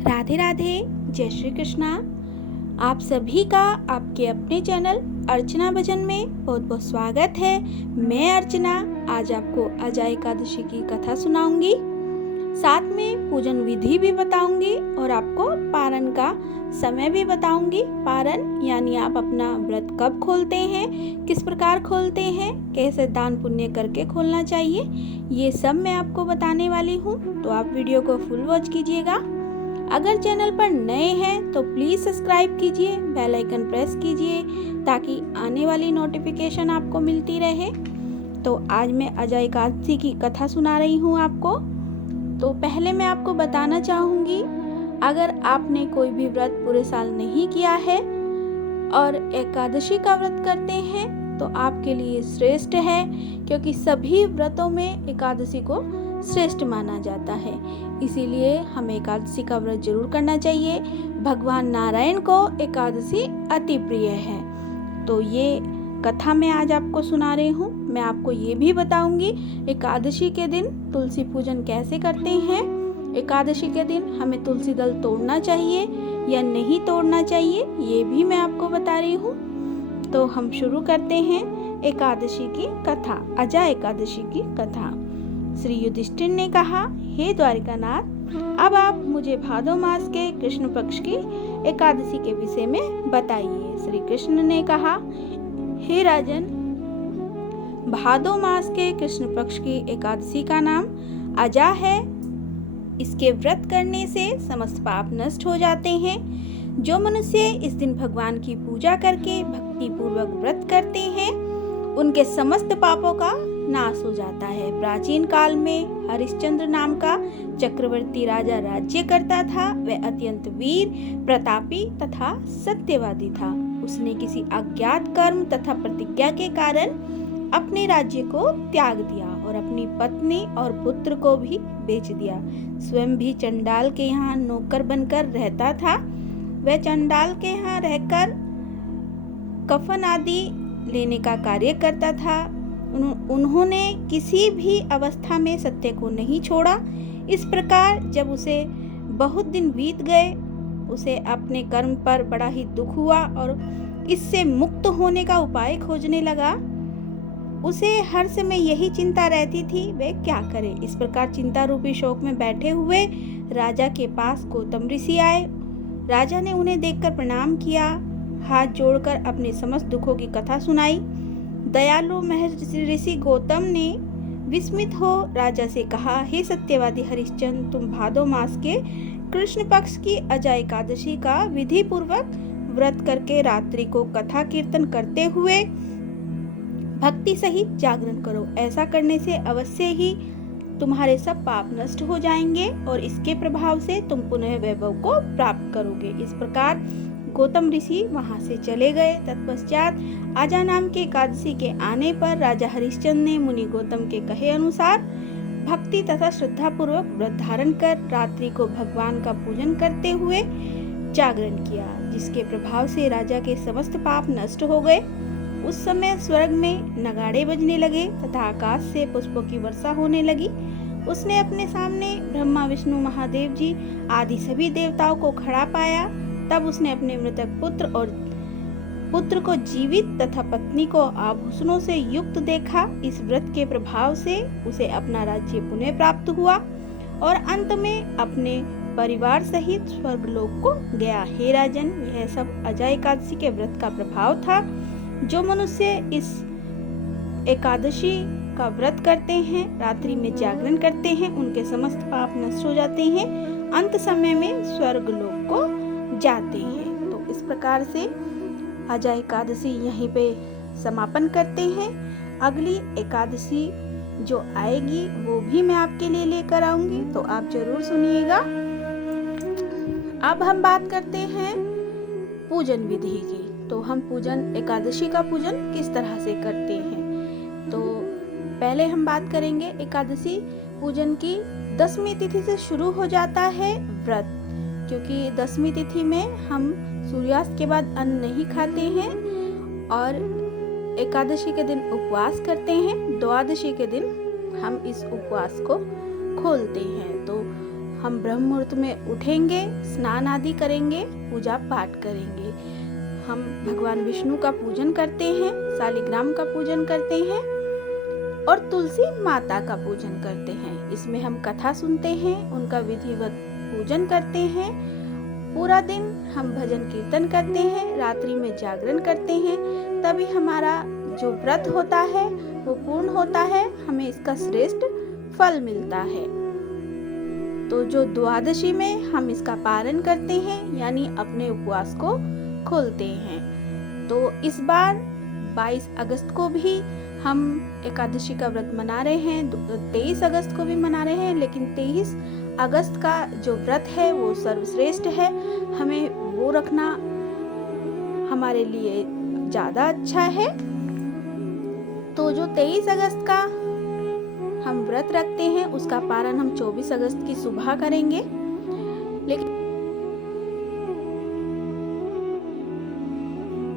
राधे राधे, जय श्री कृष्णा। आप सभी का आपके अपने चैनल अर्चना भजन में बहुत बहुत स्वागत है। मैं अर्चना आज आपको अजय एकादशी की कथा सुनाऊंगी, साथ में पूजन विधि भी बताऊंगी और आपको पारण का समय भी बताऊंगी। पारण यानी आप अपना व्रत कब खोलते हैं, किस प्रकार खोलते हैं, कैसे दान पुण्य करके खोलना चाहिए, ये सब मैं आपको बताने वाली हूँ। तो आप वीडियो को फुल वॉच कीजिएगा। अगर चैनल पर नए हैं तो प्लीज़ सब्सक्राइब कीजिए, बेल आइकन प्रेस कीजिए ताकि आने वाली नोटिफिकेशन आपको मिलती रहे। तो आज मैं अजय एकादशी की कथा सुना रही हूँ आपको। तो पहले मैं आपको बताना चाहूँगी, अगर आपने कोई भी व्रत पूरे साल नहीं किया है और एकादशी का व्रत करते हैं तो आपके लिए श्रेष्ठ है, क्योंकि सभी व्रतों में एकादशी को श्रेष्ठ माना जाता है। इसीलिए हमें एकादशी का व्रत जरूर करना चाहिए। भगवान नारायण को एकादशी अति प्रिय है। तो ये कथा मैं आज आपको सुना रही हूँ। मैं आपको ये भी बताऊंगी एकादशी के दिन तुलसी पूजन कैसे करते हैं। एकादशी के दिन हमें तुलसी दल तोड़ना चाहिए या नहीं तोड़ना चाहिए, ये भी मैं आपको बता रही हूँ। तो हम शुरू करते हैं एकादशी की कथा, अजय एकादशी की कथा। श्री युधिष्ठिर ने कहा, हे द्वारिकानाथ, अब आप मुझे भादो मास के कृष्ण पक्ष की एकादशी के विषय में बताइए। श्री कृष्ण ने कहा, हे राजन, भादो मास के कृष्ण पक्ष की एकादशी का नाम अजा है। इसके व्रत करने से समस्त पाप नष्ट हो जाते हैं। जो मनुष्य इस दिन भगवान की पूजा करके भक्ति पूर्वक व्रत करते हैं, उनके समस्त पापों का नाश हो जाता है। प्राचीन काल में हरिश्चंद्र नाम का चक्रवर्ती राजा राज्य करता था। वह अत्यंत वीर, प्रतापी तथा सत्यवादी था। उसने किसी अज्ञात कर्म तथा प्रतिज्ञा के कारण अपने राज्य को त्याग दिया और अपनी पत्नी और पुत्र को भी बेच दिया। स्वयं भी चंडाल के यहाँ नौकर बनकर रहता था। वह चंडाल के यहाँ रहकर कफन आदि लेने का कार्य करता था। उन्होंने किसी भी अवस्था में सत्य को नहीं छोड़ा। इस प्रकार जब उसे बहुत दिन बीत गए, उसे अपने कर्म पर बड़ा ही दुख हुआ और इससे मुक्त होने का उपाय खोजने लगा। उसे हर समय यही चिंता रहती थी, वह क्या करे। इस प्रकार चिंता रूपी शोक में बैठे हुए राजा के पास गौतम ऋषि आए। राजा ने उन्हें देखकर प्रणाम किया, हाथ जोड़कर अपने समस्त दुखों की कथा सुनाई। दयालु महर्षि ऋषि गौतम ने विस्मित हो राजा से कहा, हे सत्यवादी हरिश्चंद्र, तुम भादो मास के कृष्ण पक्ष की अजय एकादशी का विधि पूर्वक व्रत करके रात्रि को कथा कीर्तन करते हुए भक्ति सहित जागरण करो। ऐसा करने से अवश्य ही तुम्हारे सब पाप नष्ट हो जाएंगे और इसके प्रभाव से तुम पुनः वैभव को प्राप्त करोगे। इस प्रकार गौतम ऋषि वहां से चले गए। तत्पश्चात आजा नाम के एकादशी के आने पर राजा हरिश्चंद्र ने मुनि गौतम के कहे अनुसार भक्ति तथा श्रद्धा पूर्वक व्रत धारण कर रात्रि को भगवान का पूजन करते हुए जागरण किया, जिसके प्रभाव से राजा के समस्त पाप नष्ट हो गए। उस समय स्वर्ग में नगाड़े बजने लगे तथा आकाश से पुष्पों की वर्षा होने लगी। उसने अपने सामने ब्रह्मा, विष्णु, महादेव जी आदि सभी देवताओं को खड़ा पाया। तब उसने अपने मृतक पुत्र को जीवित तथा पत्नी को आभूषणों से युक्त देखा। इस व्रत के प्रभाव से उसे अपना राज्य पुनः प्राप्त हुआ और अंत में अपने परिवार सहित स्वर्गलोक को गया। हे राजन, यह सब अजय एकादशी के व्रत का प्रभाव था। जो मनुष्य इस एकादशी का व्रत करते हैं, रात्रि में जागरण करते हैं, उनके समस्त पाप नष्ट हो जाते हैं, अंत समय में स्वर्गलोक को जाते हैं। तो इस प्रकार से अजय एकादशी यहीं पे समापन करते हैं। अगली एकादशी जो आएगी वो भी मैं आपके लिए लेकर आऊंगी, तो आप जरूर सुनिएगा। अब हम बात करते हैं पूजन विधि की। तो हम पूजन, एकादशी का पूजन किस तरह से करते हैं। तो पहले हम बात करेंगे एकादशी पूजन की 10वीं तिथि से शुरू हो जाता है व्रत, क्योंकि 10वीं तिथि में हम सूर्यास्त के बाद अन्न नहीं खाते हैं और एकादशी के दिन उपवास करते हैं। द्वादशी के दिन हम इस उपवास को खोलते हैं। तो हम ब्रह्म मुहूर्त में उठेंगे, स्नान आदि करेंगे, पूजा पाठ करेंगे। हम भगवान विष्णु का पूजन करते हैं, शालिग्राम का पूजन करते हैं और तुलसी माता का पूजन करते हैं। इसमें हम कथा सुनते हैं, उनका विधिवत पूजन करते हैं। पूरा दिन हम भजन कीर्तन करते हैं, रात्रि में जागरण करते हैं। तभी हमारा जो व्रत होता है वो पूर्ण होता है, हमें इसका श्रेष्ठ फल मिलता है। तो जो द्वादशी में हम इसका पारण करते हैं, यानी अपने उपवास को खोलते हैं। तो इस बार 22 अगस्त को भी हम एकादशी का व्रत मना रहे हैं, 23 अगस्त को भी मना रहे हैं, लेकिन 23 अगस्त का जो व्रत है वो सर्वश्रेष्ठ है। हमें वो रखना हमारे लिए ज़्यादा अच्छा है। तो जो 23 अगस्त का हम व्रत रखते हैं उसका पारण हम 24 अगस्त की सुबह करेंगे। लेकिन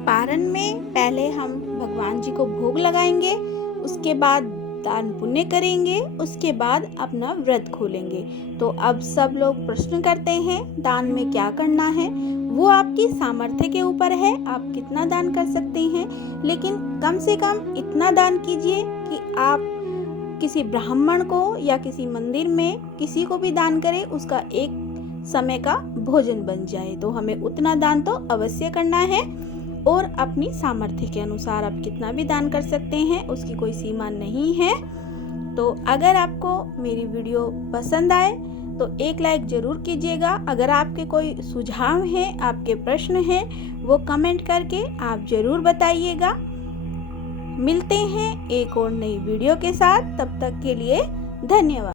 पारण में पहले हम भगवान जी को भोग लगाएंगे, उसके बाद दान पुण्य करेंगे, उसके बाद अपना व्रत खोलेंगे। तो अब सब लोग प्रश्न करते हैं दान में क्या करना है। वो आपकी सामर्थ्य के ऊपर है, आप कितना दान कर सकते हैं, लेकिन कम से कम इतना दान कीजिए कि आप किसी ब्राह्मण को या किसी मंदिर में किसी को भी दान करें, उसका एक समय का भोजन बन जाए। तो हमें उतना दान तो अवश्य करना है और अपनी सामर्थ्य के अनुसार आप कितना भी दान कर सकते हैं, उसकी कोई सीमा नहीं है। तो अगर आपको मेरी वीडियो पसंद आए तो एक लाइक ज़रूर कीजिएगा। अगर आपके कोई सुझाव हैं, आपके प्रश्न हैं, वो कमेंट करके आप ज़रूर बताइएगा। मिलते हैं एक और नई वीडियो के साथ, तब तक के लिए धन्यवाद।